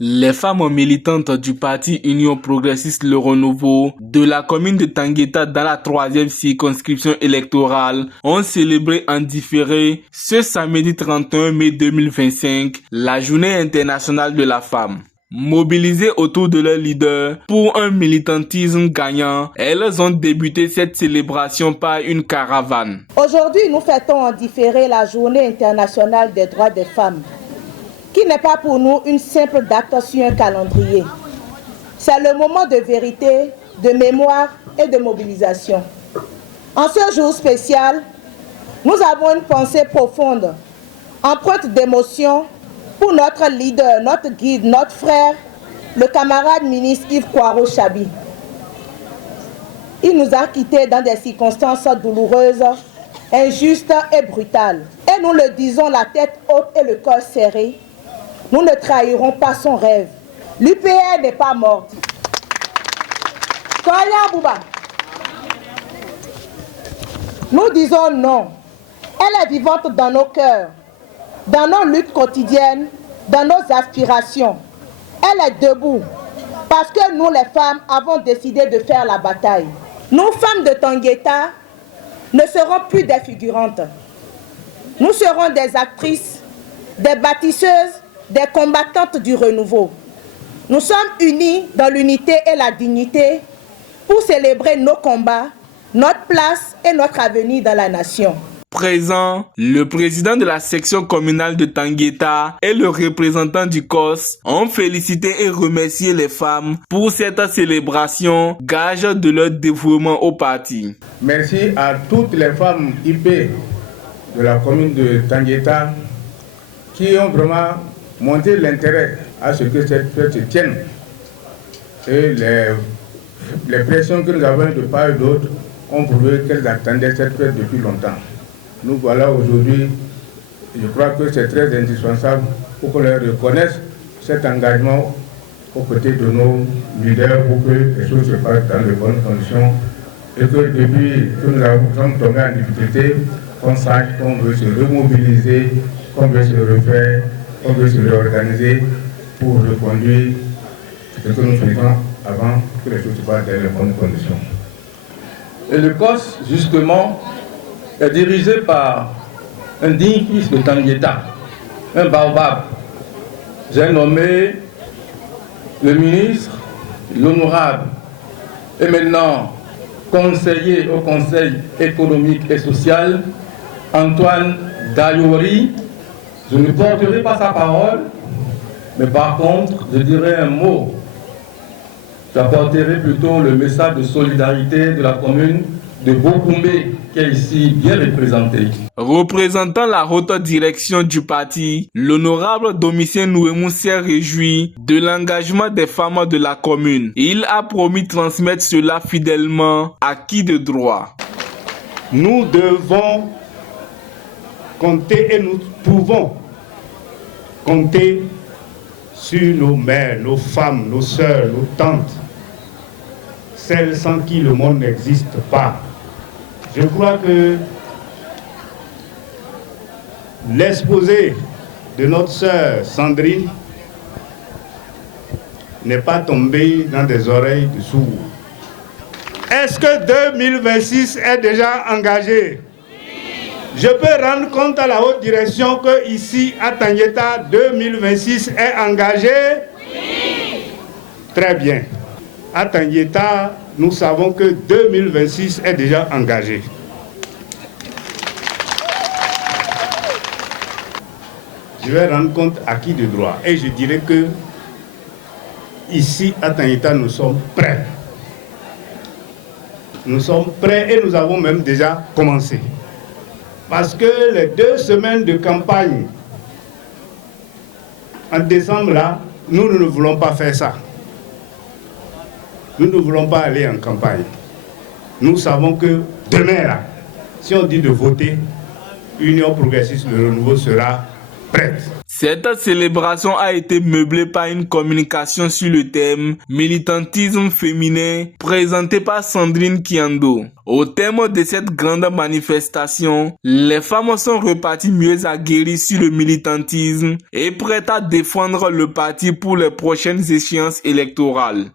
Les femmes militantes du parti Union Progressiste Le Renouveau de la commune de Tangueta dans la 3e circonscription électorale ont célébré en différé ce samedi 31 mai 2025 la journée internationale de la femme. Mobilisées autour de leur leader pour un militantisme gagnant, elles ont débuté cette célébration par une caravane. Aujourd'hui, nous fêtons en différé la journée internationale des droits des femmes, qui n'est pas pour nous une simple date sur un calendrier. C'est le moment de vérité, de mémoire et de mobilisation. En ce jour spécial, nous avons une pensée profonde, empreinte d'émotion pour notre leader, notre guide, notre frère, le camarade ministre Yves Poirot-Chabi. Il nous a quittés dans des circonstances douloureuses, injustes et brutales. Et nous le disons la tête haute et le cœur serré. Nous ne trahirons pas son rêve. L'UPR n'est pas morte. Nous disons non. Elle est vivante dans nos cœurs, dans nos luttes quotidiennes, dans nos aspirations. Elle est debout parce que nous, les femmes, avons décidé de faire la bataille. Nous, femmes de Tangueta, ne serons plus des figurantes. Nous serons des actrices, des bâtisseuses, des combattantes du renouveau. Nous sommes unis dans l'unité et la dignité pour célébrer nos combats, notre place et notre avenir dans la nation. Présent, le président de la section communale de Tangueta et le représentant du COS ont félicité et remercié les femmes pour cette célébration, gage de leur dévouement au parti. Merci à toutes les femmes IP de la commune de Tangueta qui ont vraiment montré l'intérêt à ce que cette fête se tienne. Et les pressions que nous avons de part et d'autre ont prouvé qu'elles attendaient cette fête depuis longtemps. Nous voilà aujourd'hui, je crois que c'est très indispensable pour qu'on leur reconnaisse cet engagement aux côtés de nos leaders pour que les choses se passent dans de bonnes conditions et que depuis que nous sommes tombés en difficulté, qu'on sache qu'on veut se remobiliser, qu'on veut se refaire, qu'on veut se réorganiser pour reconduire ce que nous faisons avant que les choses se passent dans de bonnes conditions. Et le COS, justement, est dirigé par un digne fils de Tangueta, un baobab. J'ai nommé le ministre, l'honorable, et maintenant conseiller au Conseil économique et social, Antoine Dayori. Je ne porterai pas sa parole, mais par contre, je dirai un mot. J'apporterai plutôt le message de solidarité de la commune de Bokoumé, qui est ici bien représenté. Représentant la haute direction du parti, l'honorable Domitien Nouemou s'est réjoui de l'engagement des femmes de la commune. Il a promis transmettre cela fidèlement à qui de droit. Nous devons compter et nous pouvons compter sur nos mères, nos femmes, nos sœurs, nos tantes, celles sans qui le monde n'existe pas. Je crois que l'exposé de notre sœur Sandrine n'est pas tombé dans des oreilles de sourds. Est-ce que 2026 est déjà engagé? Je peux rendre compte à la haute direction que ici à Tangueta 2026 est engagé? Très bien. À Tangueta, nous savons que 2026 est déjà engagé. Je vais rendre compte à qui de droit. Et je dirais que ici à Tangueta, nous sommes prêts. Nous sommes prêts et nous avons même déjà commencé. Parce que les 2 semaines de campagne en décembre, là, nous ne voulons pas faire ça. Nous ne voulons pas aller en campagne. Nous savons que demain, là, si on dit de voter, Union Progressiste Le Renouveau sera prête. Cette célébration a été meublée par une communication sur le thème « Militantisme féminin » présentée par Sandrine Kiando. Au terme de cette grande manifestation, les femmes sont reparties mieux aguerries sur le militantisme et prêtes à défendre le parti pour les prochaines échéances électorales.